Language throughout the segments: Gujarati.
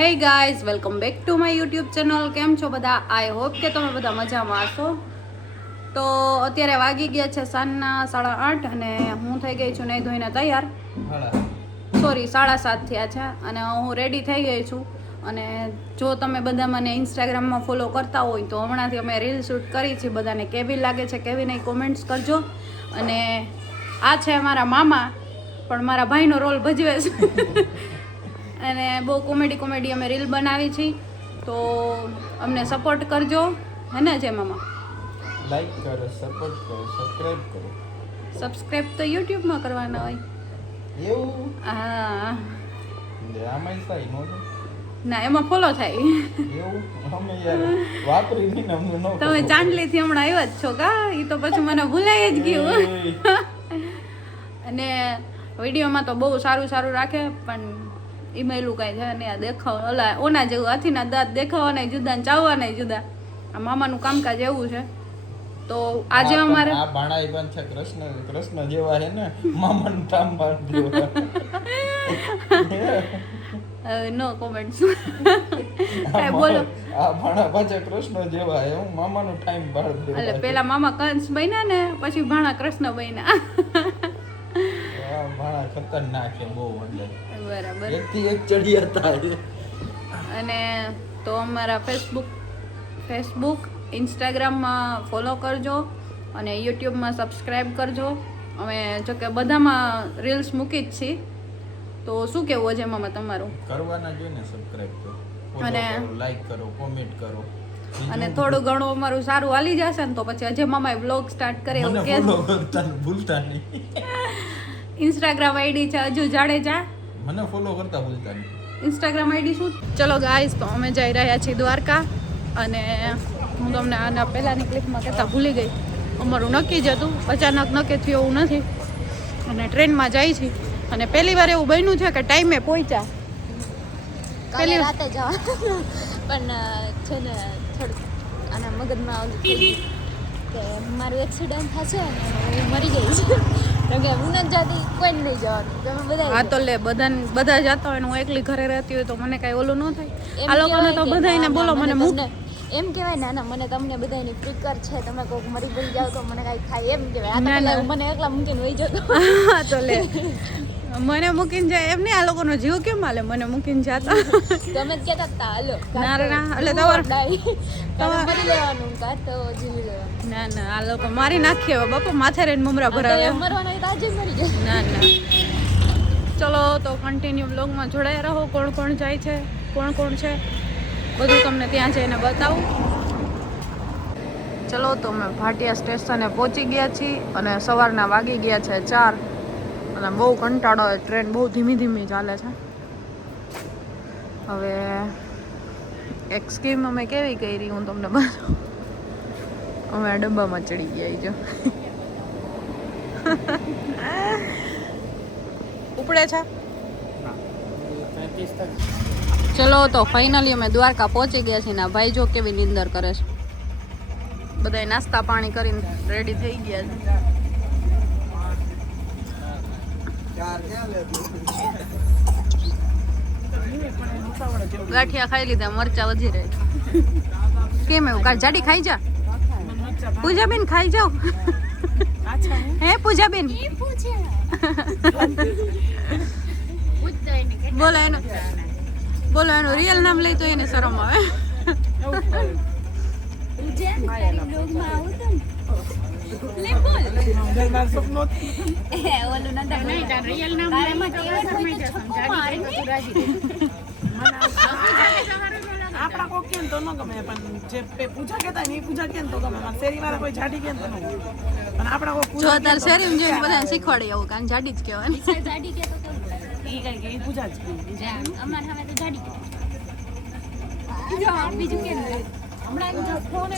Hey guys, welcome back to my YouTube channel. કેમ છો બધા? આઈ હોપ કે તમે બધા મજામાં હશો. તો અત્યારે વાગી ગયા છે સાંજના 8:30 અને હું થઈ ગઈ છું નહીં ધોઈને તૈયાર. સોરી, 7:30 થયા છે અને હું રેડી થઈ ગઈ છું. અને જો તમે બધા મને ઇન્સ્ટાગ્રામમાં ફોલો કરતા હોય તો હમણાંથી અમે રીલ શૂટ કરી છે. બધાને કેવી લાગે છે કેવી નહીં કોમેન્ટ્સ કરજો. અને આ છે મારા મામા, પણ મારા ભાઈનો રોલ ભજવે છે. અને બહુ કોમેડી અમે રીલ બનાવી છીએ, તો અમને સપોર્ટ કરજો. હે ને જે મામા? લાઈક કરો, સપોર્ટ કરો, સબસ્ક્રાઇબ કરો. સબસ્ક્રાઇબ તો યુટ્યુબમાં કરવાના હોય. એવું? હા, આમાં થાય નો ના એમાં ફોલો થાય. એવું અમે યાર વાપરી નહીં અમને નો. તમે ચાંદલીથી હમણાં આવ્યા જ છો કા? એ તો પછી મને ભૂલાઈ જ ગયું. અને વિડીયોમાં તો બહુ સારું રાખે, પણ ઈમેલું કાંઈ છે ને આ દેખાવ ઓલા ઓના જેવું હાથીના દાંત દેખાવાના જુદા ને ચાવવાના જુદા. આ મામાનું કામકાજ એવું છે. તો આજે અમારે આ ભાણાઈ પણ છે કૃષ્ણ જેવા છે ને, મામાનું કામ બાંધ્યો. નો કોમેન્ટ્સ. કાંઈ બોલો. આ ભાણા પાછા કૃષ્ણ જેવા છે, હું મામાનું ટાઈમ બાંધ્યો. એટલે પેલા મામા કંસ બન્યા ને પછી ભાણા કૃષ્ણ બન્યા. ભાણા ખતરનાક છે બહુ અંદર. બરાબર. એકથી એક ચડિયા થાય. અને તો અમારા ફેસબુક ઇન્સ્ટાગ્રામમાં ફોલો કરજો અને યુટ્યુબમાં સબસ્ક્રાઈબ કરજો. અમે જો કે બધામાં રીલ્સ મૂકી જ છીએ. તો શું કહેવું છે મામા તમારું? કરવાના જોઈએ ને સબસ્ક્રાઇબ કરો, અને લાઈક કરો, કોમેન્ટ કરો. અને થોડું ઘણું અમારું સારું હાલી જશે ને તો પછી અજય મામાએ બ્લોગ સ્ટાર્ટ કરે એવું કે ફોલો કરતા ભૂલતા નહીં. ઇન્સ્ટાગ્રામ આઈડી છે અજુ જાડેજા. મને ફોલો કરતા ભૂલતા નહીં. ઇન્સ્ટાગ્રામ આઈડી શું? ચલો ગાઈસ, તો અમે જઈ રહ્યા છીએ દ્વારકા. અને હું તમને આના પહેલાંની ક્લિપમાં કહેતા ભૂલી ગઈ. અમારું નક્કી જ હતું, અચાનક નક્કી થયું એવું નથી. અને ટ્રેનમાં જાય છે. અને પહેલી વાર એવું બન્યું છે કે ટાઈમે પહોંચ્યા. કાલે રાતે જવાનું પણ છે ને થોડું આના મગજમાં ઓલું થઈ ગયું કે મારું એક્સિડન્ટ થશે અને હું મરી ગઈ છું. કે હું નથી જતી, કોઈ નહીં જવાનું. તમે બધા હા તો લે, બધા જતા હોય ને હું એકલી ઘરે રહેતી હોય તો મને કાંઈ ઓલું ન થાય. આ લોકોને તો બધાને બોલો મને મૂક. એમ કહેવાય ને, ના મને તમને બધાની ફિકર છે, તમે કોઈક મરી ગઈ જાવ તો મને કાંઈ થાય એમ કહેવાય. આ તો પેલા મને એકલા મૂકીને વહી જતો. હા તો લે, મને મૂકીને જાય એમ નહીં. આ લોકોનો જીવ કેમ હાલે મને મૂકીને જતા? તમે જ કહેતા હતા હાલો. ના એટલે મરી લેવાનું કાં તો જીવી લેવાનું. ના આ લોકો મારી નાખીએ હવે બાપા, માથે રહીને મમરા ભરાવે. મરવાના તો આજે મરી જાય. ના ચલો તો કન્ટિન્યુ બ્લોગમાં જોડાયા રહો. કોણ જાય છે, કોણ છે, બધું તમને ત્યાં જઈને બતાવું. ચલો તો અમે ભાટિયા સ્ટેશને પહોંચી ગયા છીએ અને સવારના વાગી ગયા છે 4 અને બહુ કંટાળો હોય. ટ્રેન બહુ ધીમી ચાલે છે. હવે એક સ્કીમ અમે કેવી કરી હું તમને બતાવું. અમે આ ડબ્બામાં ચડી ગયા જો. ઉપડે છે. ચલો તો ફાઇનલી અમે દ્વારકા પહોંચી ગયા છીએ. ના ભાઈ જો કેવી નિંદર કરે છે. બધા નાસ્તા પાણી કરીને રેડી થઈ ગયા છે. ગાંઠિયા ખાઈ લીધા, મરચા વધી રહ્યા. કેમ એવું? કાલ જાડી ખાઈ જા. પૂજાબેન ખાઈ જાઓ. હે પૂજાબેન? બોલો એનું રિયલ નામ લઈ તો એને શરમ આવે. આપણા કોઈ કેમ તો ન ગમે, પણ જે પૂજા કેતા ને એ પૂજા કેમ તો ગમે. શેરી વાળા કોઈ જાડી કેમ તો ન ગમે, પણ આપણા કોઈ જો તાર શેરીમ જોઈને બધાને શીખવાડી આવું કાન જાડી જ કહેવાની. જાડી કે તો ઈ કઈ કે ઈ પૂજા જ અમાર સામે તો જાડી કે બીજું કેમ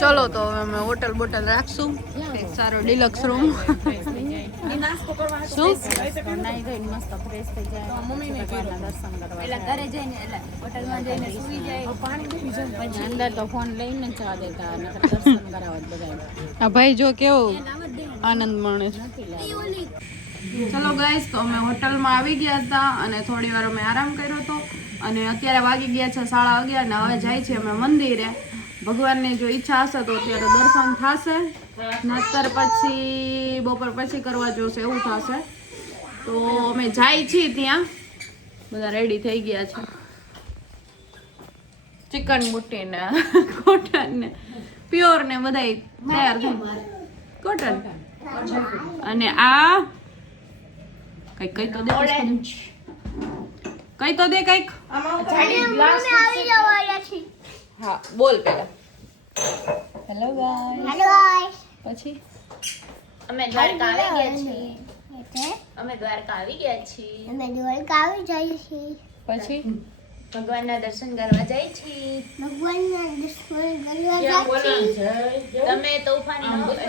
ચલો તો અમે હોટલ બોટલ રાખશું, એક સારો ડિલક્સ રૂમ. નાસ્તો કરવા શું નાઈ ગઈ મસ્ત ફ્રેશ થઈ જાય. મમ્મીને દર્શન કરવા એટલે ઘરે જઈને એટલે હોટલમાં જઈને સુઈ જાય, પાણી પી જાય, પછી અંદર તો ફોન લઈને જવા દેતા અને દર્શન કરાવત બધા. આ ભાઈ જો કેવો આનંદ માણે છે. ચલો ગાઈસ, તો અમે હોટલમાં આવી ગયા હતા અને થોડી વાર અમે આરામ કર્યો હતો અને અત્યારે વાગી ગયા છે 11:30 ને હવે જાય છે અમે મંદિરે. ભગવાનની જો ઈચ્છા હશે તો અત્યારે દર્શન થશે, નતર પછી બપોર પછી કરવા જોશે એવું થશે. તો અમે જાય છીએ ત્યાં, બધા રેડી થઈ ગયા છે. ચિકન બુટ્ટી ને કોટન ને પ્યોર ને બધા તૈયાર થઈ કોટન. અને આ કઈ તો દે, કઈ તો દે કઈક. હા બોલ પેલા. Hello guys. પછી અમે દ્વારકા આવી ગયા છીએ. પછી ભગવાનના દર્શન કરવા જાય છીએ. તમે તોફાન ન કરો.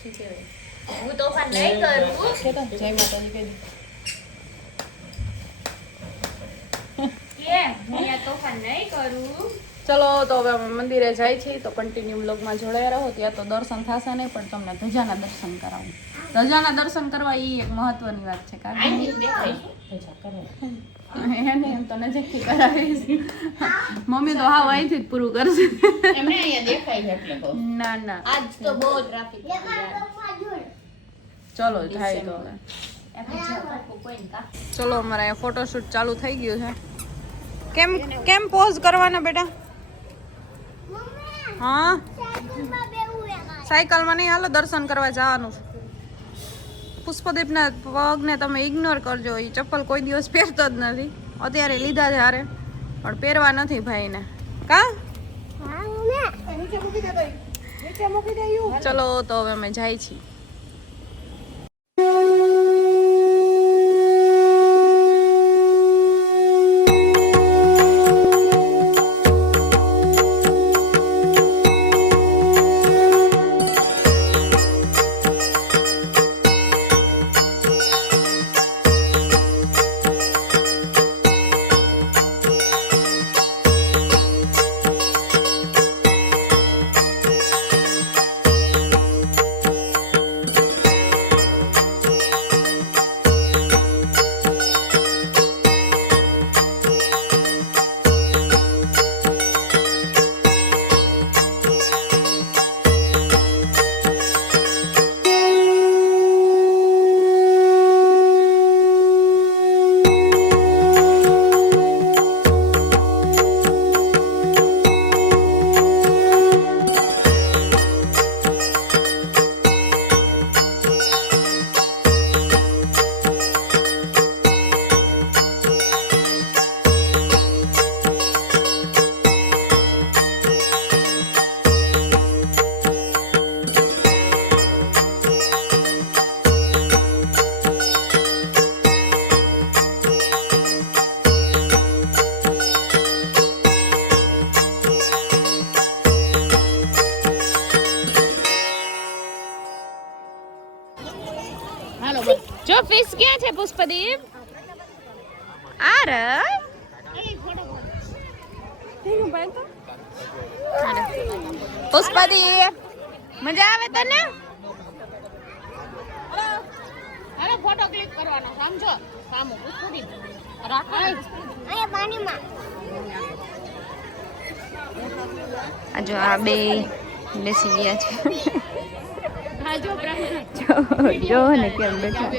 શું કહેવાય? હું તોફાન નહીં કરું. જય માતાજી કહી દે. હું તોફાન નહીં કરું. ચલો તો હવે અમે મંદિરે જાય છીએ, તો કન્ટિન્યુ વ્લોગમાં જોડાયા રહો. ત્યાં તો દર્શન થશે નહીં, પણ તમને ધજાના દર્શન કરાવું. ધજાના દર્શન કરવા એ એક મહત્વની વાત છે. કારણ એને એમ તો નજીકથી કરાવીશ. મમ્મી તો હા અહીંથી જ પૂરું કરશે. ના ના આજ તો બહુ ટ્રાફિક ચલો થાય તો હવે. ચલો અમારે અહીંયા ફોટોશૂટ ચાલુ થઈ ગયું છે. કેમ પોઝ કરવાના બેટા? હા સાયકલમાં નહીં, હાલો દર્શન કરવા જવાનું છે. પુષ્પદીપના પગને તમે ઇગ્નોર કરજો, એ ચપ્પલ કોઈ દિવસ પહેરતો જ નથી. અત્યારે લીધા છે હારે, પણ પહેરવા નથી ભાઈને. કા ચલો તો હવે અમે જાય છીએ. જો ફિશ ક્યાં છે પુષ્પદીપ? આ રે પુષ્પદીપ મજા આવે તને? અરે ફોટો ક્લિક કરવાનો સમજો. સામો પુષ્પદીપ રાખો અહીંયા પાણીમાં. આ જો આ બે બેસી ગયા છે. જો ને કેમ બેઠા.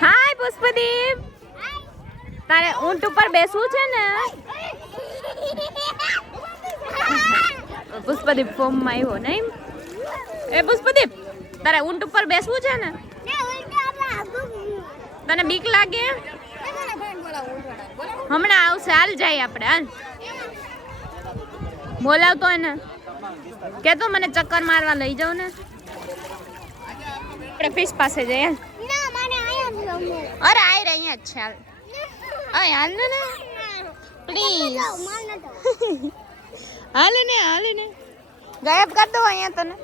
હાય પુષ્પદીપ, તારે ઊંટ ઉપર બેસવું છે ને? પુષ્પદીપ ફોર્મ માં આવ્યો નહીં? એ પુષ્પદીપ તારે ઊંટ ઉપર બેસવું છે ને? તને બીક લાગે? હમણાં આવશે, હાલ જાય આપણે. હાલ બોલાવતો એને કે તો મને ચક્કર મારવા લઈ જાવ ને. આપણે ફિશ પાસે જઈએ. અરે આઈ રહી અહીંયા જ છે. હાલ અય હાલ ને પ્લીઝ. હાલ ને ગાયબ કર દો અહીંયા તને.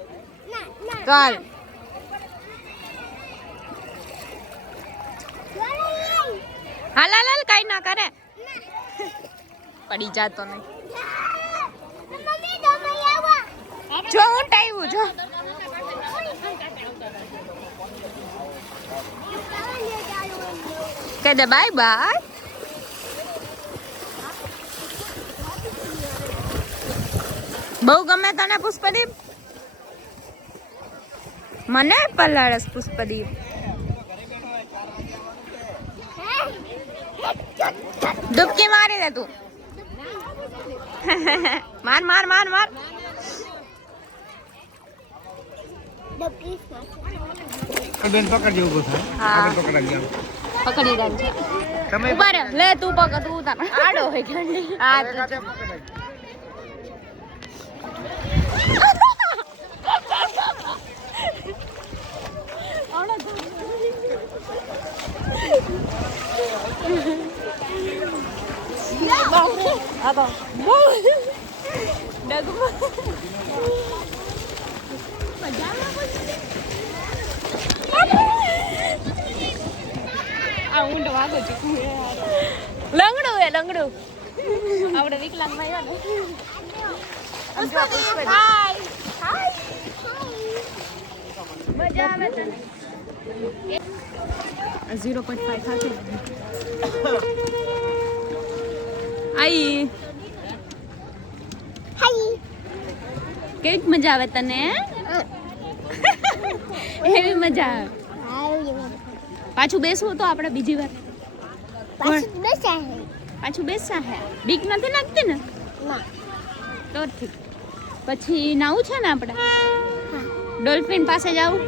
ચાલ હાલ કઈ ના કરે. પડી જાતો નહીં. જો ઊંટ આવ્યું જો. કહી દે બાય બાય. બહુ ગમે તને પુષ્પદીપ? મને પલાળસ પુષ્પદીપ. ડૂબકી મારી દે તું. માર માર માર માર. બેન પકડજો ઉભો થાય. હા. આગળ પકડાઈ ગયા. પકડી રાખજો. તમે ઉભા રહે. લે તું પકડ, તું ઉતાર. આડો હોય ગાંડી. આ ઊંડ વાગો છો. લંગડું હે લંગડું. આપણે વિકલાંગ માં હાય હાય. મજા આવે તને? 0.5 થાશે. આઈ હાય. કેવી મજા આવે તને? એવી મજા આવે. પાછું બેસવું તો આપણે બીજી વાર. પાછું બેસા હે. બીક નથી લાગતી ને? તો ઠીક. પછી નાવું છે ને આપણે? ડોલ્ફિન પાસે જાવું?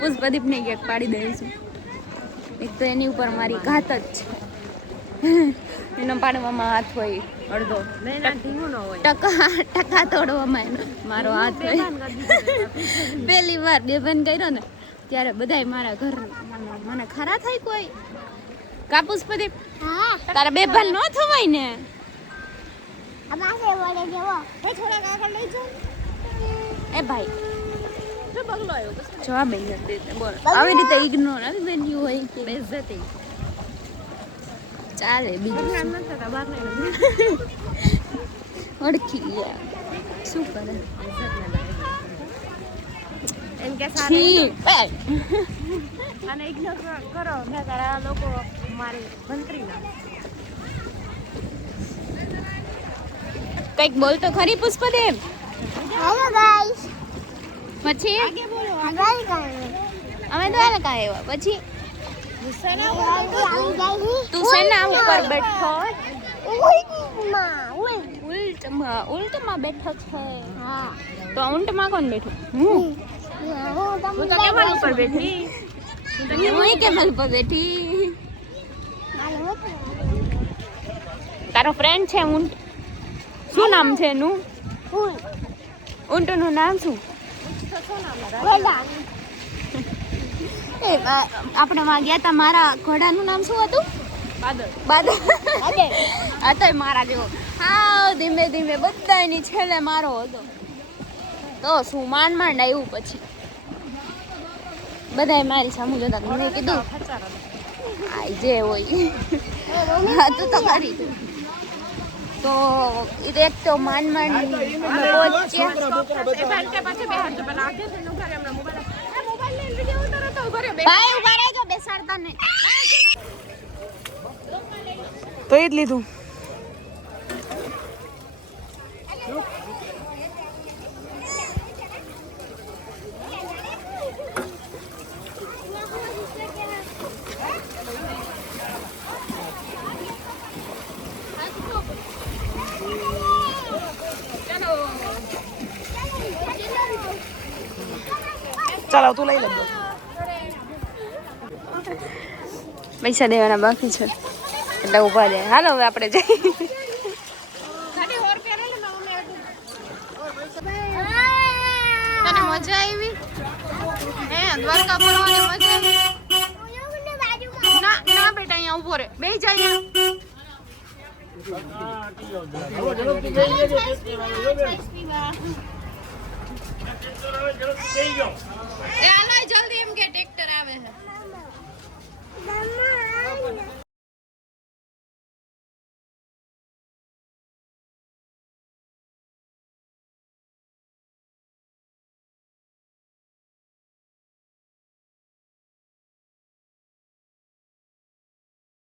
પુષ્પદીપ ને કેક પાડી દઈશું. એક તો એની ઉપર મારી ઘાત જ છે. એનો પાડવામાં હાથ હોય અડધો. ટકા તોડવામાં એનો મારો હાથ હોય. પહેલી વાર બેભાન કર્યો ને ત્યારે બધાય મારા ઘર મને ખરા થાય કોઈ. કા પુષ્પદીપ? તારા બેભાન ન થવાય ને. એ ભાઈ જવાબ બોલ. આવી રીતે ઇગ્નોર આવી બન્યું હોય કે બેઇજ્જતી ચાલે. બીજું ઓળખી ગયા શું કરે? એમ કે અને ઇગ્નોર કરો. મેં તારા લોકો મારી મંત્રી ના કઈક બોલ તો ખરી પુષ્પદેવ. Hello guys. પછી અમે દ્વારકા આવ્યા. પછી તું શેના ઉપર બેઠો? ઉલ્ટમાં બેઠો છે. તો ઊંટમાં કોણ બેઠું? હું તો કેમલ ઉપર બેઠી. હું કેમલ ઉપર બેઠી. તારો ફ્રેન્ડ છે ઊંટ? શું નામ છે એનું? ઊંટનું નામ શું? આપણે માં ગયા તા. મારા ઘોડાનું નામ શું હતું? બાદલ. આ તો મારા જેવો હાવ ધીમે ધીમે બધાની છેલ્લે મારો હતો. તો શું માંડ માંડ આવ્યું. પછી બધાય મારી સામે જોતા. મેં કીધું આ જે હોય હા તું તો કરી. તો એક તો માંડ માંડ ભાઈ ઉભા રહેજો. બેસાડતા ને તો એ જ લીધું. ચાલો તું લઈ લે. પૈસા દેવાના બાકી છે એટલે ઉભા જાય. હાલો હવે આપણે જઈએ. તને મજા આવી? હે દ્વારકા ફરવાની મજા આવી? ના ના બેટા અહીંયા ઉભો રે. બેહી જા અહીંયા. એ હાલો જલ્દી એમ કે